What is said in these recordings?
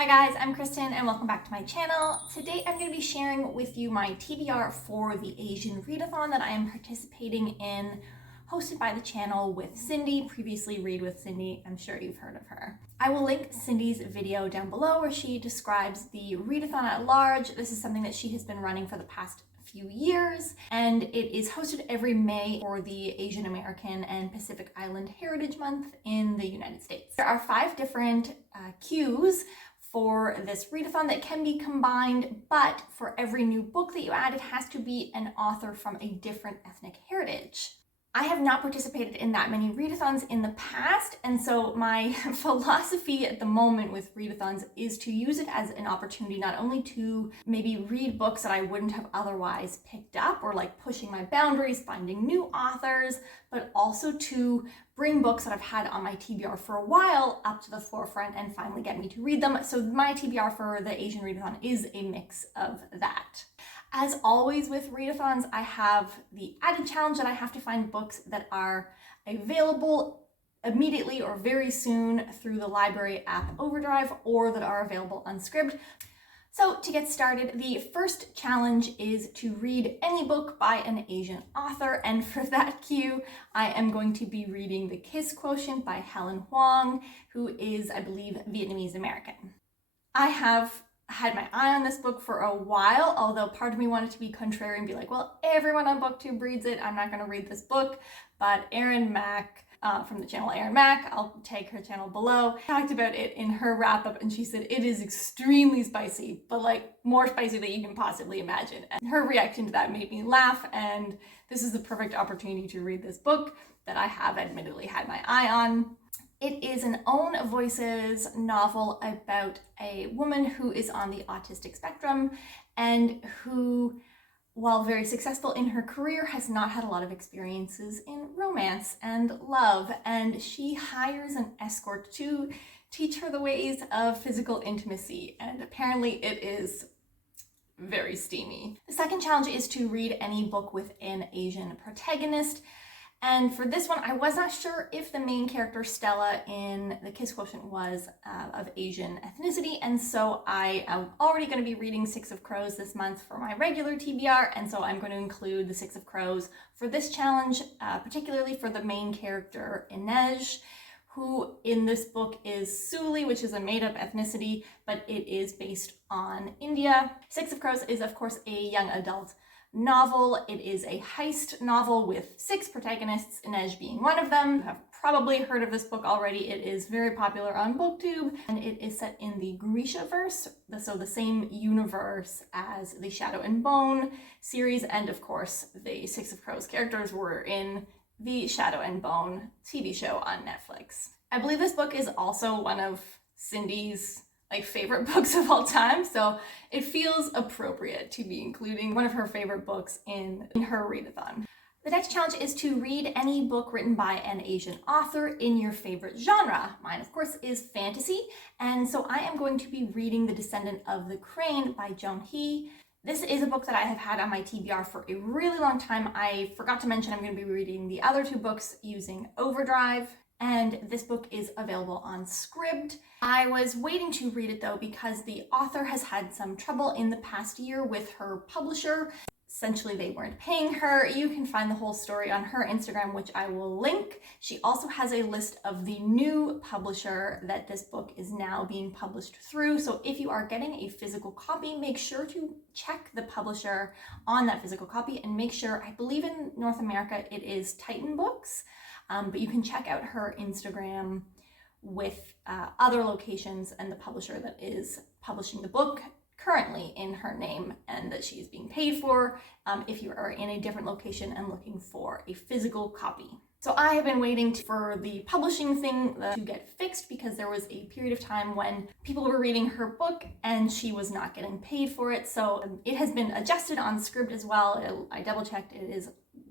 Hi guys, I'm Kristen and welcome back to my channel. Today I'm going to be sharing with you my TBR for the Asian Readathon that I am participating in, hosted by the channel WithCindy, previously Read with Cindy. I'm sure you've heard of her. I will link Cindy's video down below where she describes the Readathon at large. This is something that she has been running for the past few years, and it is hosted every May for the Asian American and Pacific Island Heritage Month in the United States. There are 5 different cues for this readathon that can be combined, but for every new book that you add, it has to be an author from a different ethnic heritage. I have not participated in that many readathons in the past, and so my philosophy at the moment with readathons is to use it as an opportunity not only to maybe read books that I wouldn't have otherwise picked up, or like pushing my boundaries, finding new authors, but also to bring books that I've had on my TBR for a while up to the forefront and finally get me to read them. So my TBR for the Asian Readathon is a mix of that. As always with readathons, I have the added challenge that I have to find books that are available immediately or very soon through the library app Overdrive, or that are available on Scribd. So to get started, the first challenge is to read any book by an Asian author, and for that cue, I am going to be reading The Kiss Quotient by Helen Hoang, who is, I believe, Vietnamese American. I have had my eye on this book for a while, although part of me wanted to be contrary and be like, well, everyone on BookTube reads it, I'm not going to read this book, but Erin Mack, from the channel Erin Mack, I'll tag her channel below, talked about it in her wrap-up, and she said it is extremely spicy, but like more spicy than you can possibly imagine. And her reaction to that made me laugh, and this is the perfect opportunity to read this book that I have admittedly had my eye on. It is an own voices novel about a woman who is on the autistic spectrum and who, while very successful in her career, has not had a lot of experiences in romance and love, and she hires an escort to teach her the ways of physical intimacy, and apparently it is very steamy. The second challenge is to read any book with an Asian protagonist. And for this one, I was not sure if the main character, Stella, in The Kiss Quotient was of Asian ethnicity, and so I am already going to be reading Six of Crows this month for my regular TBR, and so I'm going to include the Six of Crows for this challenge, particularly for the main character, Inej, who in this book is Suli, which is a made-up ethnicity, but it is based on India. Six of Crows is, of course, a young adult novel. It is a heist novel with 6 protagonists, Inej being one of them. You have probably heard of this book already. It is very popular on BookTube, and it is set in the Grisha-verse, so the same universe as the Shadow and Bone series, and of course the Six of Crows characters were in the Shadow and Bone TV show on Netflix. I believe this book is also one of Cindy's favorite books of all time, so it feels appropriate to be including one of her favorite books in her readathon. The next challenge is to read any book written by an Asian author in your favorite genre. Mine, of course, is fantasy, and so I am going to be reading The Descendant of the Crane by Joan He. This is a book that I have had on my TBR for a really long time. I forgot to mention I'm going to be reading the other 2 books using Overdrive, and this book is available on Scribd. I was waiting to read it though because the author has had some trouble in the past year with her publisher. Essentially, they weren't paying her. You can find the whole story on her Instagram, which I will link. She also has a list of the new publisher that this book is now being published through. So if you are getting a physical copy, make sure to check the publisher on that physical copy and make sure, I believe in North America, it is Titan Books. But you can check out her Instagram with other locations and the publisher that is publishing the book currently in her name and that she is being paid for, if you are in a different location and looking for a physical copy. So I have been waiting for the publishing thing to get fixed because there was a period of time when people were reading her book and she was not getting paid for it. So it has been adjusted on Scribd as well. I double checked, it is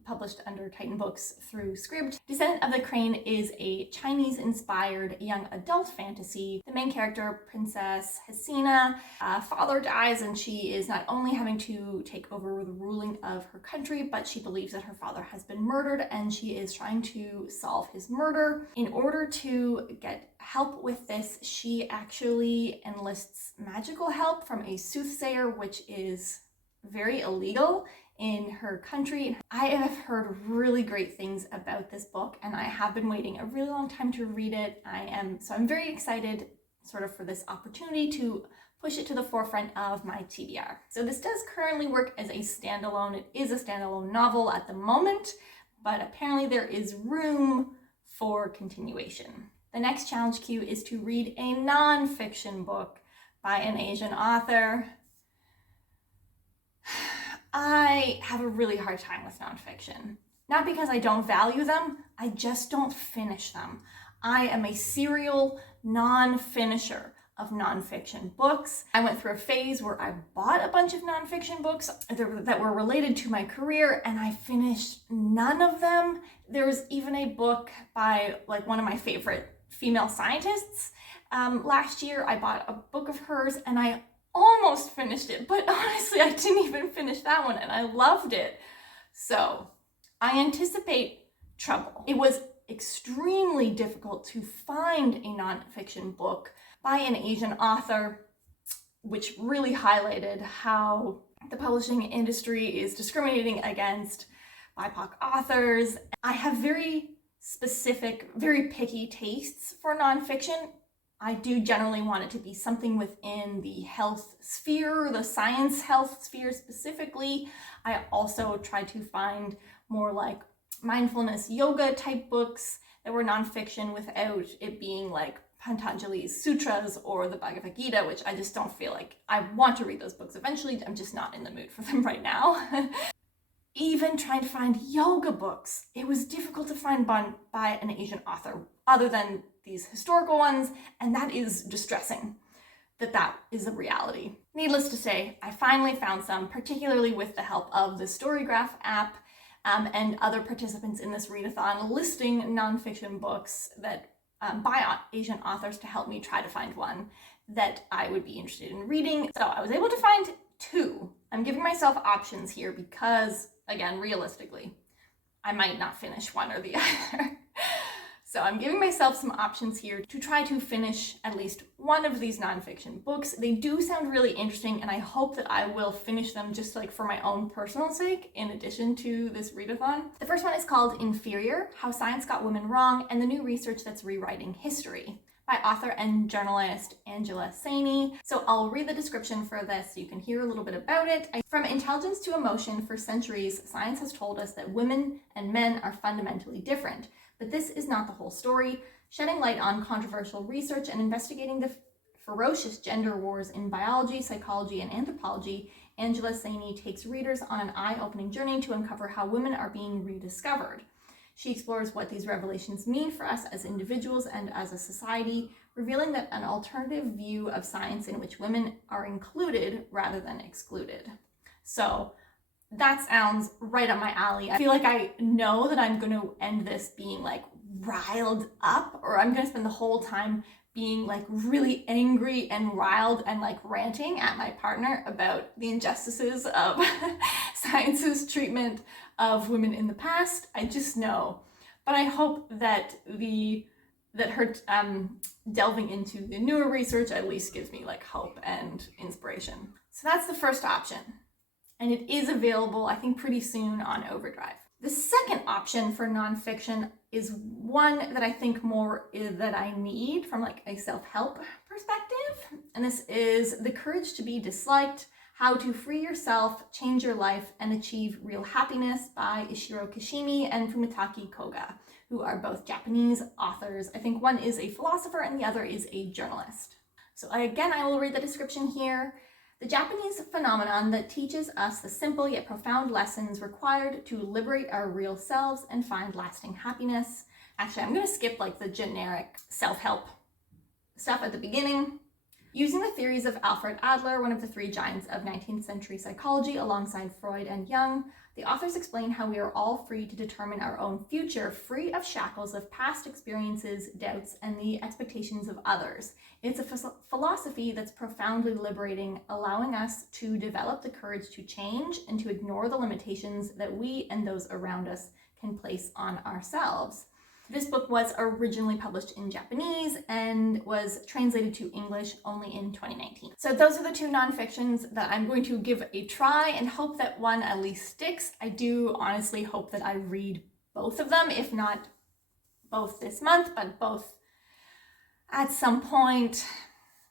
published under Titan Books through Scribd. Descendant of the Crane is a Chinese-inspired young adult fantasy. The main character, Princess Hasina, father dies, and she is not only having to take over the ruling of her country, but she believes that her father has been murdered, and she is trying to solve his murder. In order to get help with this, she actually enlists magical help from a soothsayer, which is very illegal in her country. I have heard really great things about this book, and I have been waiting a really long time to read it. I'm very excited sort of for this opportunity to push it to the forefront of my TBR. So this does currently work as a standalone. It is a standalone novel at the moment, but apparently there is room for continuation. The next challenge cue is to read a nonfiction book by an Asian author. I have a really hard time with nonfiction. Not because I don't value them, I just don't finish them. I am a serial non-finisher of nonfiction books. I went through a phase where I bought a bunch of nonfiction books that were related to my career, and I finished none of them. There was even a book by like one of my favorite female scientists. Last year I bought a book of hers and I almost finished it, but honestly I didn't even finish that one, and I loved it. So I anticipate trouble. It was extremely difficult to find a nonfiction book by an Asian author, which really highlighted how the publishing industry is discriminating against BIPOC authors. I have very specific, very picky tastes for nonfiction. I do generally want it to be something within the health sphere, the science health sphere specifically. I also try to find more like mindfulness yoga type books that were nonfiction without it being like Patanjali's sutras or the Bhagavad Gita, which I just don't feel like I want to read those books eventually. I'm just not in the mood for them right now. Even trying to find yoga books, it was difficult to find by an Asian author other than these historical ones, and that is distressing that is a reality. Needless to say, I finally found some, particularly with the help of the Storygraph app and other participants in this readathon listing nonfiction books that by Asian authors to help me try to find one that I would be interested in reading. So I was able to find two. I'm giving myself options here because, again, realistically, I might not finish one or the other. So I'm giving myself some options here to try to finish at least one of these nonfiction books. They do sound really interesting, and I hope that I will finish them just like for my own personal sake in addition to this readathon. The first one is called Inferior, How Science Got Women Wrong and the New Research That's Rewriting History, by author and journalist Angela Saini. So I'll read the description for this so you can hear a little bit about it. From intelligence to emotion, for centuries, science has told us that women and men are fundamentally different. But this is not the whole story. Shedding light on controversial research and investigating the ferocious gender wars in biology, psychology, and anthropology, Angela Saini takes readers on an eye-opening journey to uncover how women are being rediscovered. She explores what these revelations mean for us as individuals and as a society, revealing that an alternative view of science in which women are included rather than excluded. So that sounds right up my alley. I feel like I know that I'm going to end this being like riled up, or I'm going to spend the whole time being like really angry and riled and like ranting at my partner about the injustices of science's treatment of women in the past. I just know. But I hope that her delving into the newer research at least gives me like hope and inspiration. So that's the first option. And it is available, I think, pretty soon on Overdrive. The second option for nonfiction is one that I think more is that I need from like a self-help perspective. And this is The Courage to Be Disliked, How to Free Yourself, Change Your Life, and Achieve Real Happiness by Ishiro Kishimi and Fumitake Koga, who are both Japanese authors. I think one is a philosopher and the other is a journalist. So again, I will read the description here. The Japanese phenomenon that teaches us the simple yet profound lessons required to liberate our real selves and find lasting happiness. Actually, I'm going to skip like the generic self-help stuff at the beginning. Using the theories of Alfred Adler, one of the three giants of 19th century psychology alongside Freud and Jung, The authors explain how we are all free to determine our own future, free of shackles of past experiences, doubts, and the expectations of others. It's a philosophy that's profoundly liberating, allowing us to develop the courage to change and to ignore the limitations that we and those around us can place on ourselves. This book was originally published in Japanese and was translated to English only in 2019. So those are the two nonfictions that I'm going to give a try and hope that one at least sticks. I do honestly hope that I read both of them, if not both this month, but both at some point.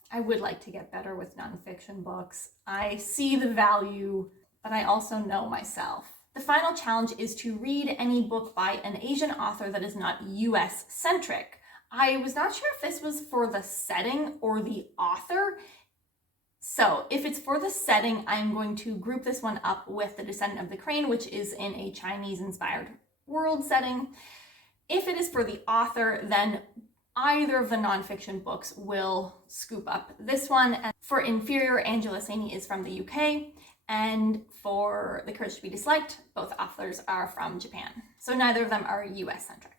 I would like to get better with nonfiction books. I see the value, but I also know myself. The final challenge is to read any book by an Asian author that is not US centric. I was not sure if this was for the setting or the author. So if it's for the setting, I'm going to group this one up with The Descendant of the Crane, which is in a Chinese inspired world setting. If it is for the author, then either of the nonfiction books will scoop up this one. And for Inferior, Angela Saini is from the UK. And for The Courage to Be Disliked, both authors are from Japan. So neither of them are US-centric.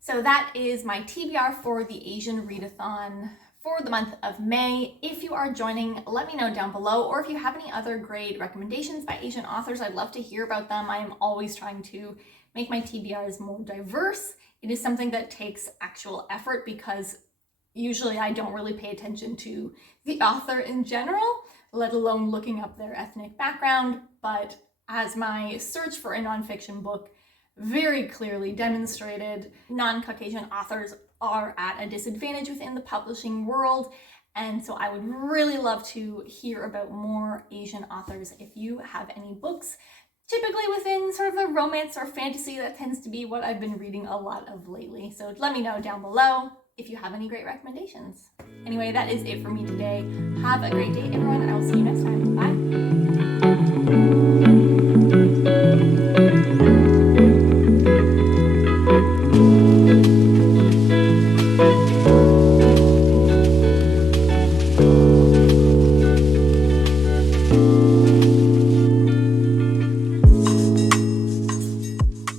So that is my TBR for the Asian Readathon for the month of May. If you are joining, let me know down below, or if you have any other great recommendations by Asian authors, I'd love to hear about them. I am always trying to make my TBRs more diverse. It is something that takes actual effort because usually I don't really pay attention to the author in general, let alone looking up their ethnic background. But as my search for a nonfiction book very clearly demonstrated, non-Caucasian authors are at a disadvantage within the publishing world. And so I would really love to hear about more Asian authors. If you have any books, typically within sort of the romance or fantasy, that tends to be what I've been reading a lot of lately. So let me know down below if you have any great recommendations. Anyway, that is it for me today. Have a great day, everyone, and I will see you next time. Bye.